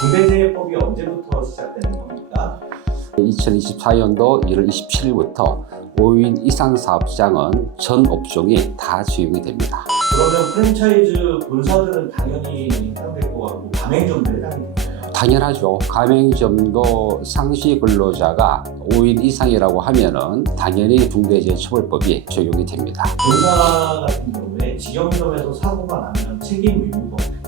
중대재해법이 언제부터 시작되는 겁니까? 2024년도 1월 27일부터 5인 이상 사업장은 전 업종이 다 적용이 됩니다. 그러면 프랜차이즈 본사들은 당연히 해당될 것 같고 가맹점도 해당이 됩니다. 당연하죠. 가맹점도 상시 근로자가 5인 이상이라고 하면은 당연히 중대재해처벌법이 적용이 됩니다. 본사 같은 경우에 직영점에서 사고가 나면 책임 의무가 없습니다.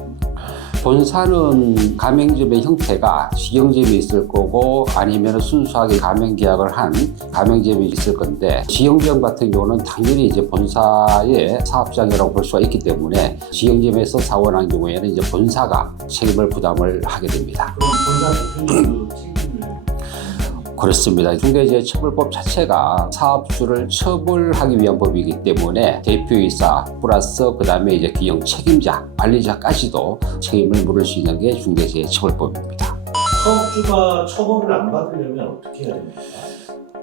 본사는 가맹점의 형태가 직영점이 있을 거고 아니면 순수하게 가맹 계약을 한 가맹점이 있을 건데, 직영점 같은 경우는 당연히 이제 본사의 사업장이라고 볼 수가 있기 때문에 직영점에서 사고 난 경우에는 이제 본사가 책임을 부담을 하게 됩니다. 그럼 본사 대표님도 책임을 그렇습니다. 중대재해처벌법 자체가 사업주를 처벌하기 위한 법이기 때문에 대표이사 플러스 그다음에 이제 기형 책임자, 관리자까지도 책임을 물을 수 있는 게 중대재해처벌법입니다. 사업주가 처벌을 안 받으려면 어떻게 해야 됩니까?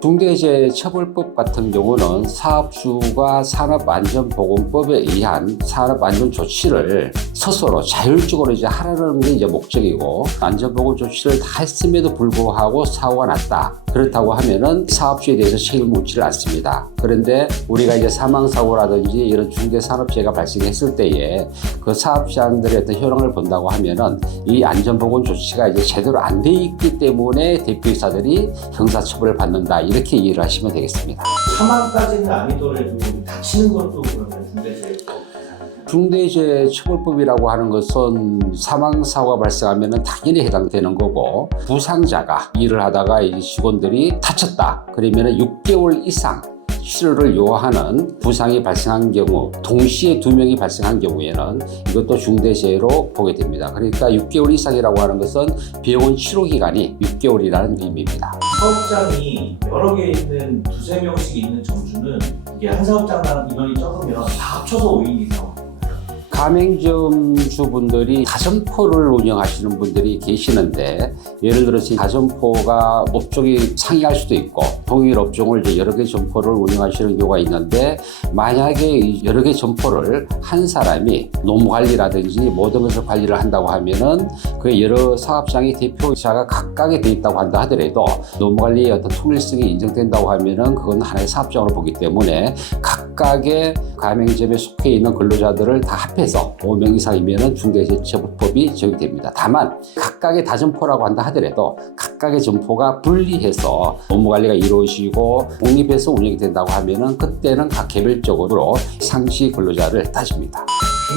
중대재해처벌법 같은 경우는 사업주가 산업안전보건법에 의한 산업안전 조치를 스스로 자율적으로 이제 하라는 게 이제 목적이고, 안전보건 조치를 다 했음에도 불구하고 사고가 났다. 그렇다고 하면은 사업주에 대해서 책임을 묻지를 않습니다. 그런데 우리가 이제 사망사고라든지 이런 중대산업재해가 발생했을 때에 그 사업자들의 어떤 현황을 본다고 하면은 이 안전보건 조치가 이제 제대로 안 돼 있기 때문에 대표이사들이 형사처벌을 받는다. 이렇게 이해를 하시면 되겠습니다. 사망까지는 아니더라도 다치는 것도 그러면 중대재해법. 중대재해처벌법이라고 하는 것은 사망사고가 발생하면 당연히 해당되는 거고, 부상자가 일을 하다가 이 직원들이 다쳤다. 그러면 6개월 이상 치료를 요하는 부상이 발생한 경우, 동시에 2명이 발생한 경우에는 이것도 중대재해로 보게 됩니다. 그러니까 6개월 이상이라고 하는 것은 병원 치료 기간이 6개월이라는 의미입니다. 사업장이 여러 개 있는 2~3명씩 있는 점주는 이게 한 사업장당 인원이 적으면 다 합쳐서 5인 이상. 가맹점 주분들이 다점포를 운영하시는 분들이 계시는데, 예를 들어서 다점포가 업종이 상이할 수도 있고 동일 업종을 이제 여러 개 점포를 운영하시는 경우가 있는데, 만약에 여러 개 점포를 한 사람이 노무관리라든지 모든 것을 관리를 한다고 하면은 그 여러 사업장의 대표이사가 각각에 돼 있다고 한다 하더라도 노무관리의 어떤 통일성이 인정된다고 하면은 그건 하나의 사업장으로 보기 때문에 각각의 가맹점에 속해 있는 근로자들을 다 합해서 5명 이상이면 중대재해처벌법이 적용됩니다. 다만 각각의 다점포라고 한다 하더라도 각각의 점포가 분리해서 업무관리가 이루어지고 독립해서 운영이 된다고 하면은 그때는 각 개별적으로 상시 근로자를 따집니다.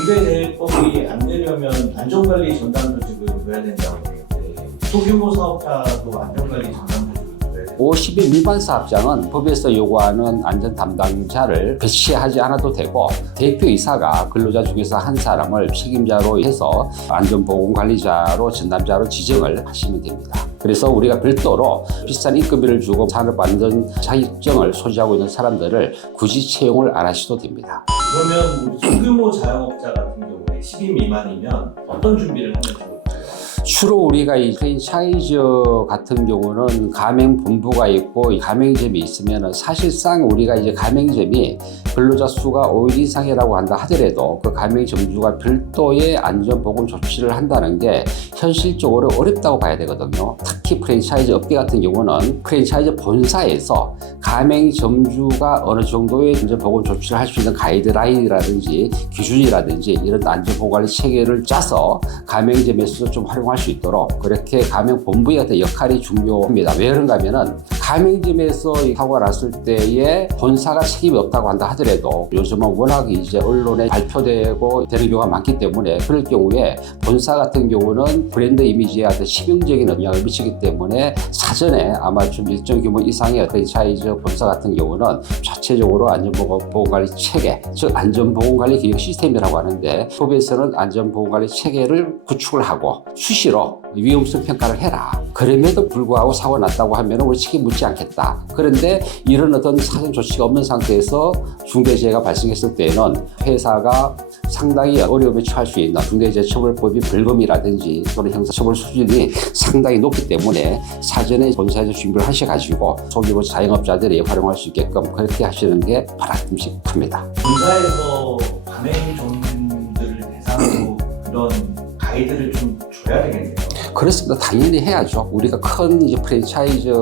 중대재해법이 안 되려면 안전관리 전담조직을 둬야 된다고 하는데, 소규모 사업자도 안전관리 전담조직을 둬야 된다. 50인 미만 사업장은 법에서 요구하는 안전 담당자를 배치하지 않아도 되고, 대표이사가 근로자 중에서 한 사람을 책임자로 해서 안전보건관리자로 전담자로 지정을 하시면 됩니다. 그래서 우리가 별도로 비싼 인건비를 주고 산업안전 자격증을 소지하고 있는 사람들을 굳이 채용을 안 하셔도 됩니다. 그러면 소규모 자영업자 같은 경우에 10인 미만이면 어떤 준비를 하면 좋을까요? 주로 우리가 이 프랜차이즈 같은 경우는 가맹본부가 있고 가맹점이 있으면 사실상 우리가 이제 가맹점이 근로자 수가 5인 이상이라고 한다 하더라도 그 가맹점주가 별도의 안전보건 조치를 한다는 게 현실적으로 어렵다고 봐야 되거든요. 특히 프랜차이즈 업계 같은 경우는 프랜차이즈 본사에서 가맹점주가 어느 정도의 안전보건 조치를 할 수 있는 가이드라인이라든지 기준이라든지 이런 안전보건관리 체계를 짜서 가맹점에서 좀 활용할 수 있도록 그렇게 가맹본부의 어떤 역할이 중요합니다. 왜 그런가 하면은 가맹점에서 사고가 났을 때에 본사가 책임이 없다고 한다 하더라도 요즘은 워낙 이제 언론에 발표되고 되는 경우가 많기 때문에, 그럴 경우에 본사 같은 경우는 브랜드 이미지에 어떤 치명적인 영향을 미치기 때문에 사전에 아마 좀 일정 규모 이상의 프랜차이즈 본사 같은 경우는 자체적으로 안전보건관리 체계, 즉 안전보건관리 기획 시스템이라고 하는데, 법에서는 안전보건관리 체계를 구축을 하고 수시로 위험성 평가를 해라. 그럼에도 불구하고 사고가 났다고 하면 우리 책임 묻지 않겠다. 그런데 이런 어떤 사전 조치가 없는 상태에서 중대재해가 발생했을 때에는 회사가 상당히 어려움에 처할 수 있는, 중대재해처벌법이 벌금이라든지 또는 형사처벌 수준이 상당히 높기 때문에 사전에 본사에서 준비를 하셔가지고 소규모 자영업자들이 활용할 수 있게끔 그렇게 하시는 게 바람직합니다. 본사에서 가맹점들을 대상으로 그런 가이드를 좀 줘야 되겠네요. 그렇습니다. 당연히 해야죠. 우리가 큰 이제 프랜차이즈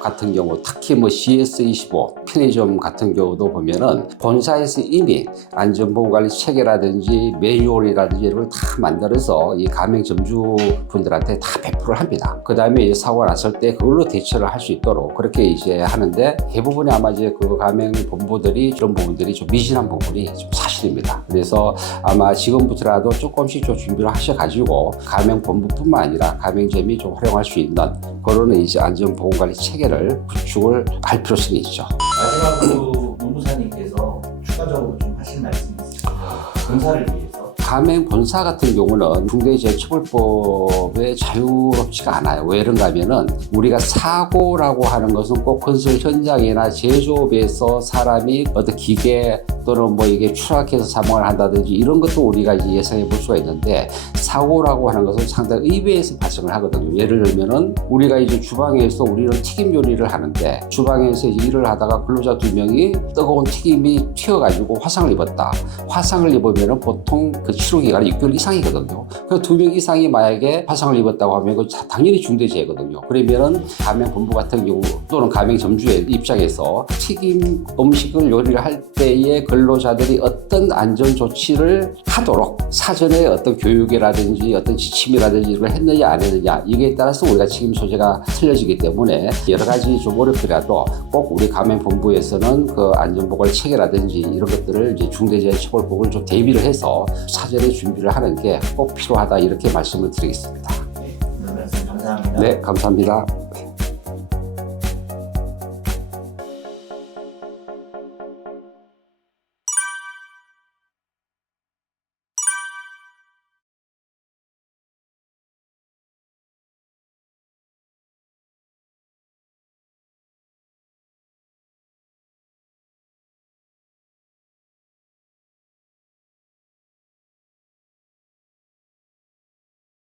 같은 경우, 특히 뭐 CS25 편의점 같은 경우도 보면은 본사에서 이미 안전보건관리 체계라든지 매뉴얼이라든지 이런 걸 다 만들어서 이 가맹점주 분들한테 다 배포를 합니다. 그 다음에 사고가 났을 때 그걸로 대처를 할 수 있도록 그렇게 이제 하는데, 대부분이 아마 이제 그 가맹본부들이 이런 부분들이 좀 미진한 부분이 좀 사실입니다. 그래서 아마 지금부터라도 조금씩 좀 준비를 하셔가지고 가맹본부뿐만 아니라 가맹점이 좀 활용할 수 있는 그런 이제 안전보건관리 체계를 구축을 할 필요성이 있죠. 마지막으로 노무사님께서 추가적으로 좀 하실 말씀이 있으시죠? 본사를 위해서. 가맹 본사 같은 경우는 중대재해처벌법에 자유롭지가 않아요. 왜 그런가 하면은 우리가 사고라고 하는 것은 꼭 건설 현장이나 제조업에서 사람이 어떤 기계 또는 뭐 이게 추락해서 사망을 한다든지 이런 것도 우리가 이제 예상해 볼 수가 있는데, 사고라고 하는 것은 상당히 의외에서 발생을 하거든요. 예를 들면은 우리가 이제 주방에서 우리는 튀김 요리를 하는데, 주방에서 이제 일을 하다가 근로자 2명이 뜨거운 튀김이 튀어가지고 화상을 입었다. 화상을 입으면은 보통 그 치료 기간이 6개월 이상이거든요. 그 2명 이상이 만약에 화상을 입었다고 하면 그 당연히 중대재해거든요. 그러면은 가맹본부 같은 경우 또는 가맹점주의 입장에서 튀김 음식을 요리를 할 때에 근로자들이 어떤 안전 조치를 하도록 사전에 어떤 교육이라든지 어떤 지침이라든지 이걸 했느냐 안 했느냐, 이게 따라서 우리가 책임 소재가 틀려지기 때문에 여러 가지 좀 어렵더라도 꼭 우리 가맹본부에서는 그 안전보건 체계라든지 이런 것들을 이제 중대재해처벌법을 좀 대비를 해서 사전에 준비를 하는 게 꼭 필요하다, 이렇게 말씀을 드리겠습니다. 네, 오늘 말씀 감사합니다. 네, 감사합니다.